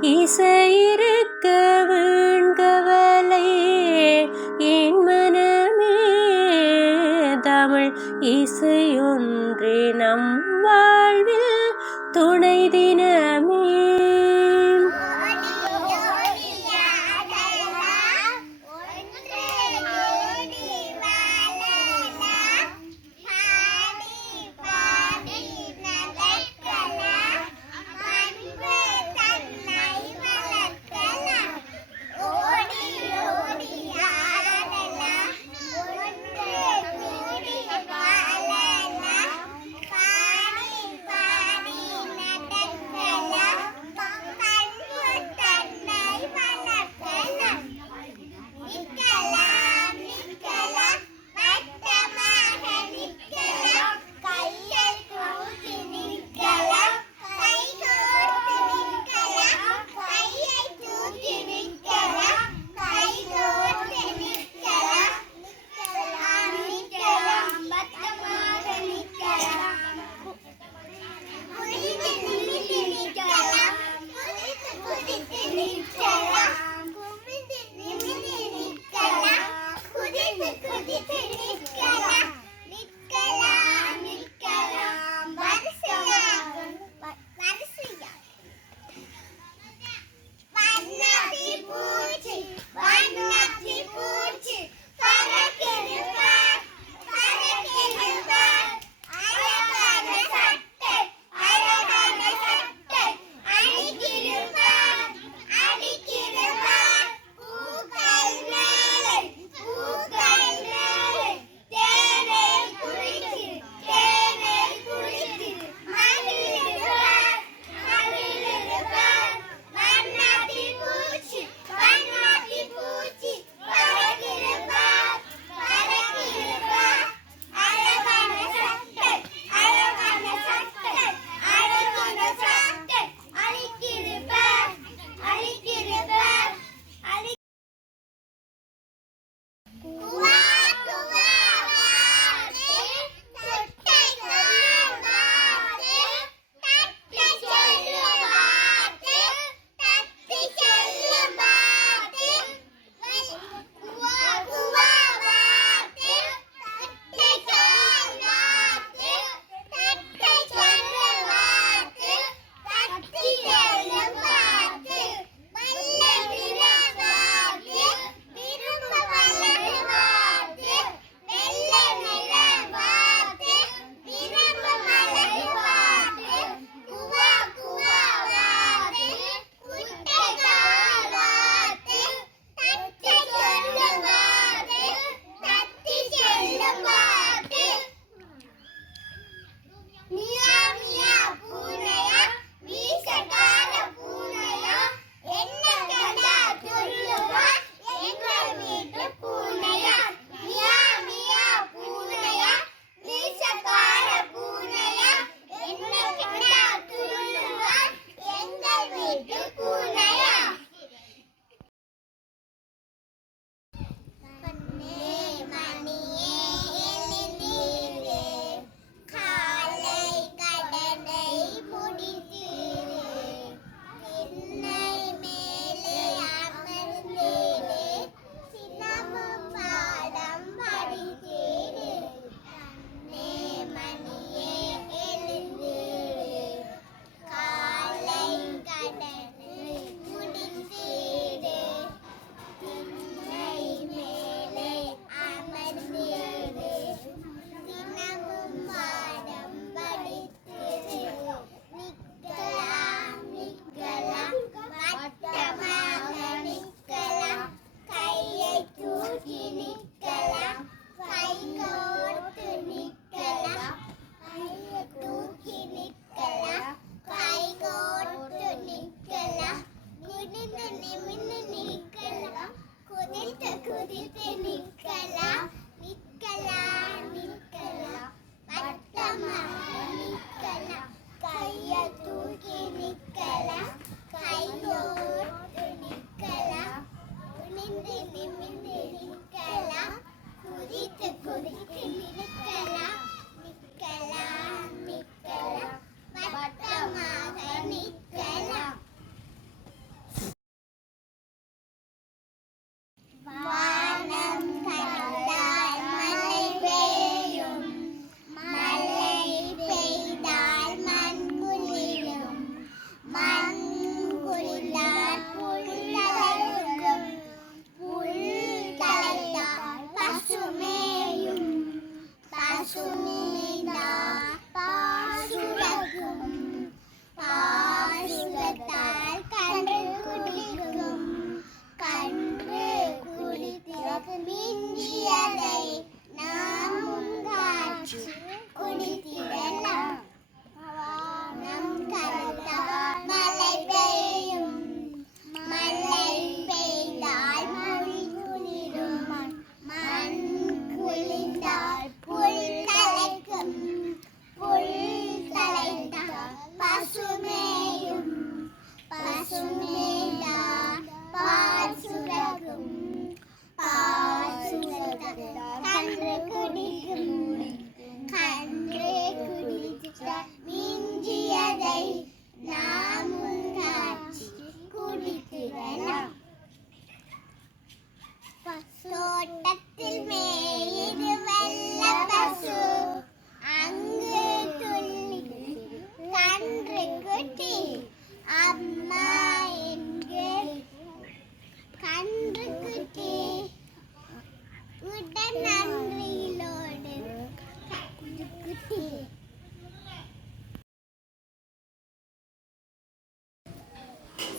一岁。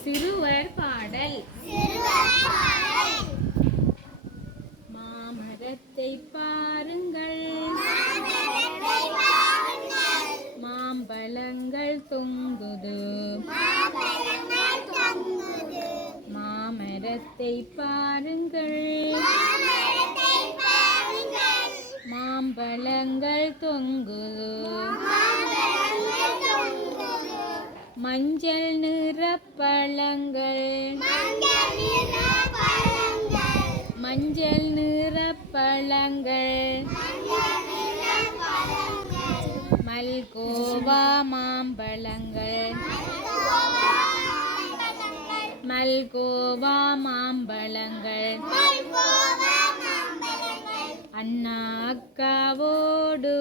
சிறுவர் பாடல் மாமரத்தை பாருங்கள். மாம்பழங்கள் தொங்குது. மாமரத்தை பாருங்கள். மாம்பழங்கள் தொங்குது. மஞ்சள் நிற பழங்கள். மஞ்சள் நிற பழங்கள். மல்கோவா மாம்பழங்கள். மல்கோவா மாம்பழங்கள். அண்ணா அக்காவோடு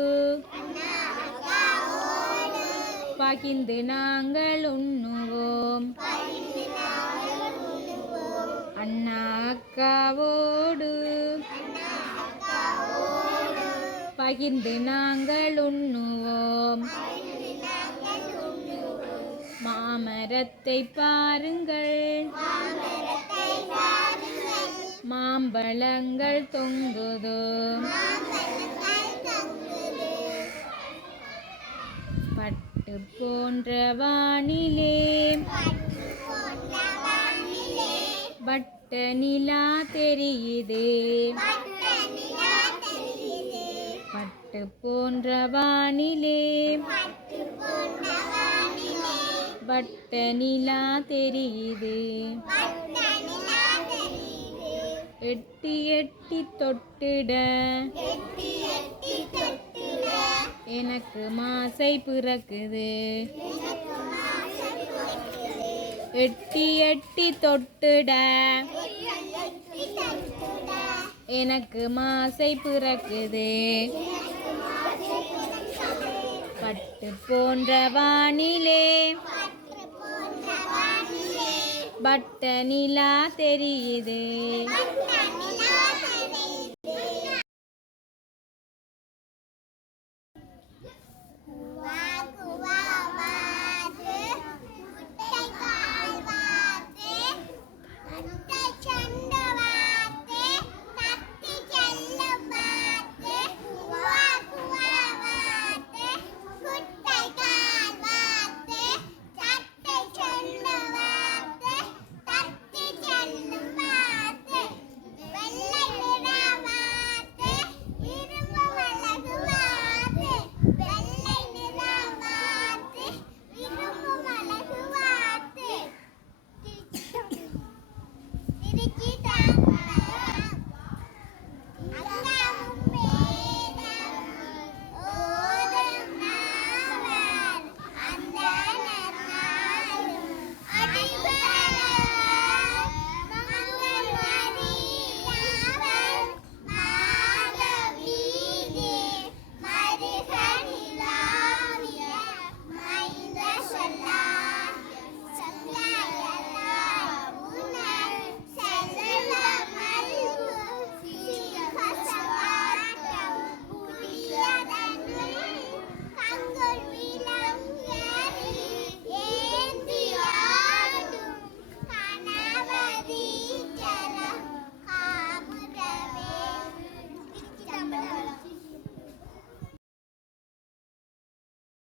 பகிர்ந்து நாங்கள் உண்ணுவோம். அண்ணா அக்காவோடு பகிர்ந்து நாங்கள் உண்ணுவோம். மாமரத்தை பாருங்கள். மாம்பழங்கள் தொங்குதோ. போன்ற வானிலே வட்ட நிலா தெரியுது. பட்டு போன்ற வானிலே வட்ட நிலா தெரியுது. எட்டி எட்டி தொட்டிட எட்டி எட்டி தொட்டுட எனக்கு மாசை பிறக்குது. எட்டி எட்டி தொட்டுட. எனக்கு மாசை பிறக்குது. பட்டு போன்ற வானிலே. பட்டு நிலா தெரியுது.